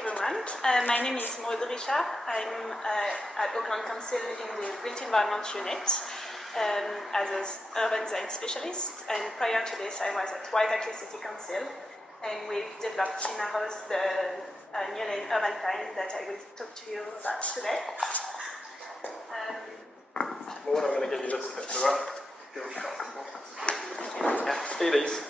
everyone. My name is Maud Richard. I'm at Auckland Council in the Built Environment Unit as an urban design specialist. And prior to this, I was at Auckland City Council. And we've developed in our house the New Lane Urban Plan that I will talk to you about today. Maud, I'm going to give you this picture up. It is.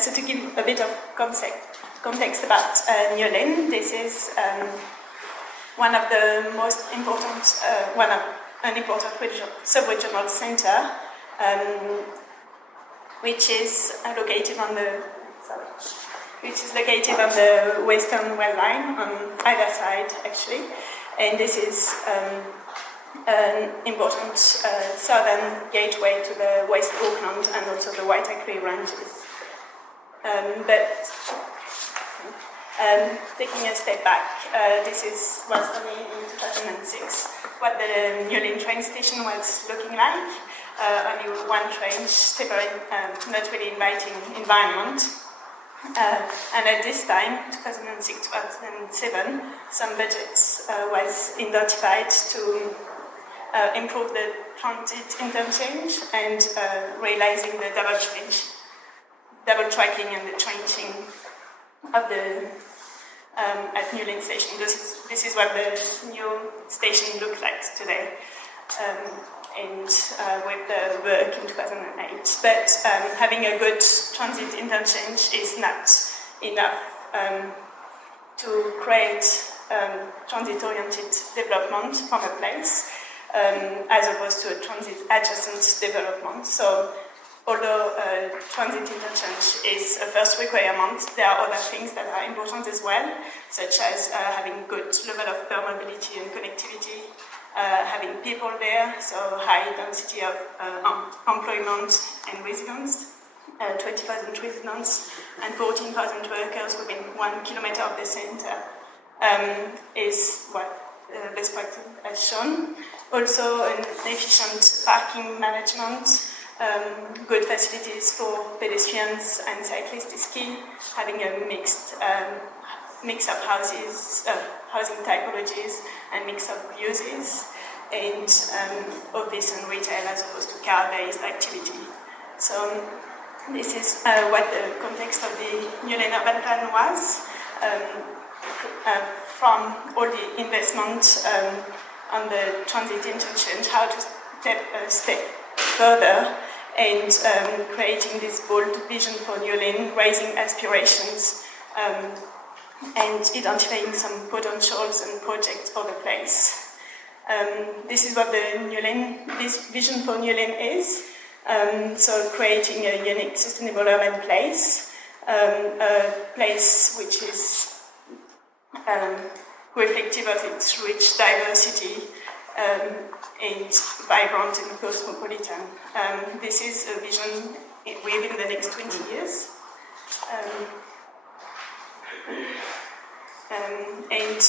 So to give a bit of context about New Lane, this is one of the most important, an important sub-regional centre, which is located on the western rail line on either side, actually, and this is an important southern gateway to the West Auckland and also the Waitakere ranges. Taking a step back, this was only in 2006 what the New Lane train station was looking like. Only one train, separate, not really inviting environment. And at this time, 2006-2007, some budgets was identified to improve the transit interchange and realizing the double tracking and the changing of the at New Lane Station. This is what the new station looks like today, and with the work in 2008. But having a good transit interchange is not enough to create transit-oriented development from a place, as opposed to a transit-adjacent development. So, although transit interchange is a first requirement, there are other things that are important as well, such as having good level of permeability and connectivity, having people there, so high density of employment and residents, 20,000 residents and 14,000 workers within 1 kilometer of the centre is what best practice has shown. Also, an efficient parking management. Good facilities for pedestrians and cyclists is key. Having a mix of housing typologies and mix of uses, and office and retail as opposed to car-based activity. So this is what the context of the New Lane Urban Plan was. From all the investment on the transit interchange, how to step further, and creating this bold vision for New Lane, raising aspirations, and identifying some potentials and projects for the place. This is what the New Lane, this vision for New Lane is. So creating a unique, sustainable urban place, a place which is reflective of its rich diversity, and vibrant and cosmopolitan. This is a vision within the next 20 years. And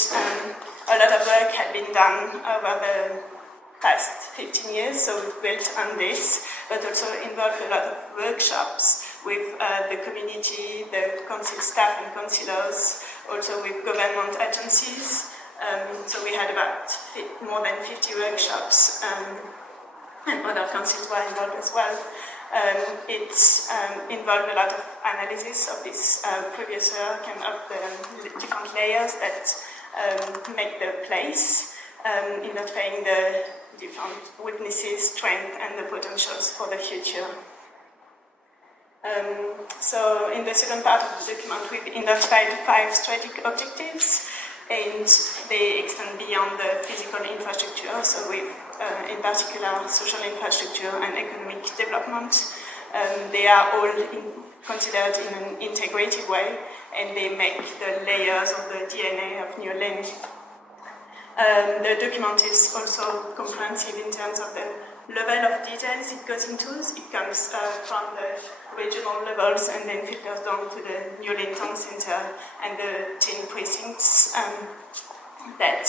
a lot of work had been done over the past 15 years, so we've built on this, but also involved a lot of workshops with the community, the council staff and councillors, also with government agencies. So we had about more than 50 workshops, and other councils were involved as well. It involved a lot of analysis of this previous work and of the different layers that make the place, identifying the different weaknesses, strengths, and the potentials for the future. So in the second part of the document, we've identified 5 strategic objectives, and they extend beyond the physical infrastructure, so with, in particular, social infrastructure and economic development. They are all considered in an integrated way, and they make the layers of the DNA of New Lane. The document is also comprehensive in terms of the level of details it goes into. It comes from the regional levels and then filters down to the New Lane Town Centre and the 10 precincts that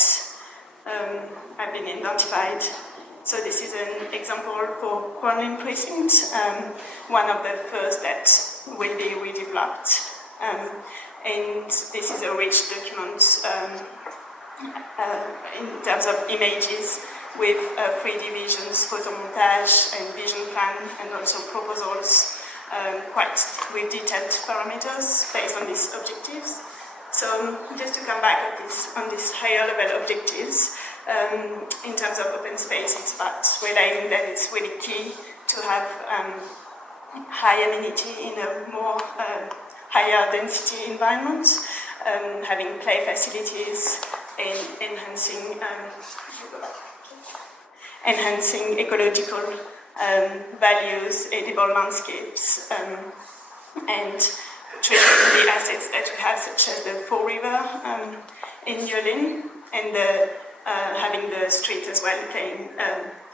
have been identified. So this is an example for Crown Lane Precinct, one of the first that will be redeveloped. and this is a rich document in terms of images with 3D visions, photomontage, and vision plan, and also proposals quite with detailed parameters based on these objectives. So just to come back on these higher level objectives, in terms of open space, it's about realizing that it's really key to have high amenity in a more higher density environment, having play facilities and enhancing ecological values, edible landscapes, and treating the assets that we have, such as the Fall River in Yulin, and having the street as well,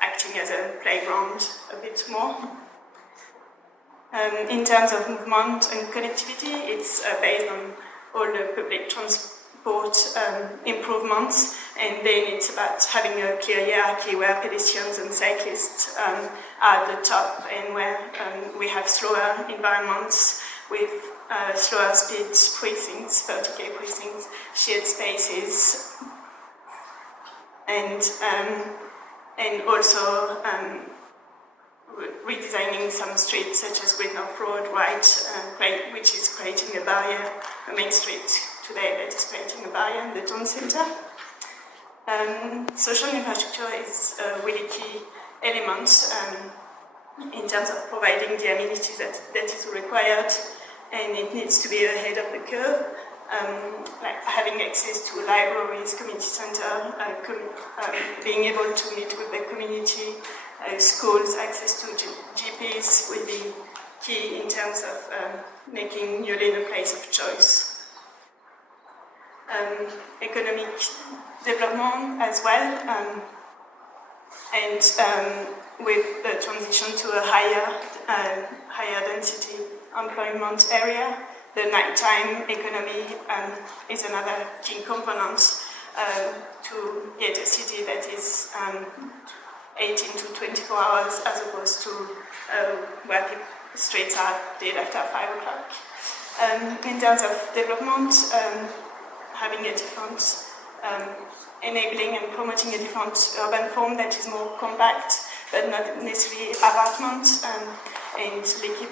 acting as a playground a bit more. In terms of movement and connectivity, it's based on all the public transport improvements, and then it's about having a clear hierarchy where pedestrians and cyclists are at the top, and where we have slower environments with slower speed precincts, 30k precincts, shared spaces, and also redesigning some streets such as Great North Road, which is creating a barrier, a main street today that is creating a barrier in the town centre. Social infrastructure is a really key element in terms of providing the amenities that is required, and it needs to be ahead of the curve. Like having access to libraries, community centre, being able to meet with the community, schools, access to GPs will be key in terms of making Yulin a place of choice. Economic development as well, and with the transition to a higher density employment area, the nighttime economy is another key component to get a city that is 18 to 24 hours as opposed to where streets are dead after 5 o'clock. In terms of development, having a different, enabling and promoting a different urban form that is more compact, but not necessarily apartment, and leaky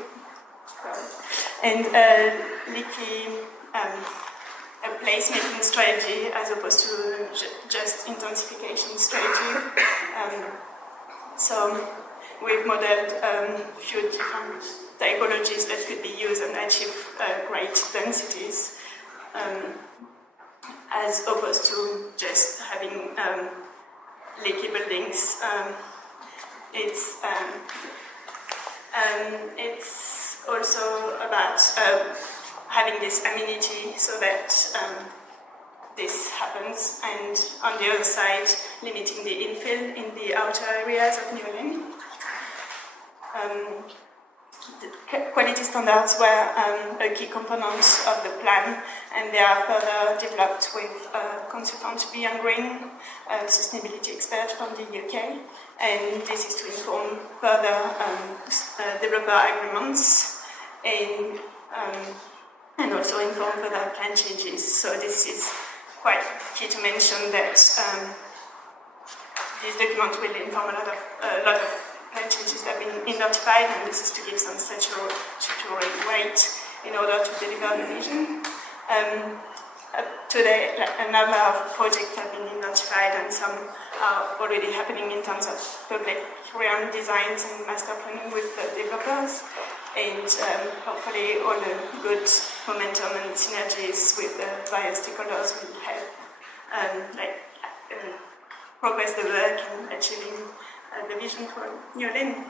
a placemaking strategy as opposed to just intensification strategy. So we've modeled few different typologies that could be used and achieve great densities, as opposed to just having leaky buildings. It's also about having this amenity so that this happens, and on the other side, limiting the infill in the outer areas of Yulin. Quality standards were a key component of the plan, and they are further developed with consultant Beyond Green, a sustainability expert from the UK, and this is to inform further developer agreements and also inform further plan changes. So this is quite key to mention that this document will inform a lot of plan changes that have been identified, and this is to give some statutory weight in order to deliver the vision. Today, a number of projects have been identified, and some are already happening in terms of public realm designs and master planning with the developers, and hopefully all the good momentum and synergies with the various stakeholders will help progress the work in achieving the vision for Yulin.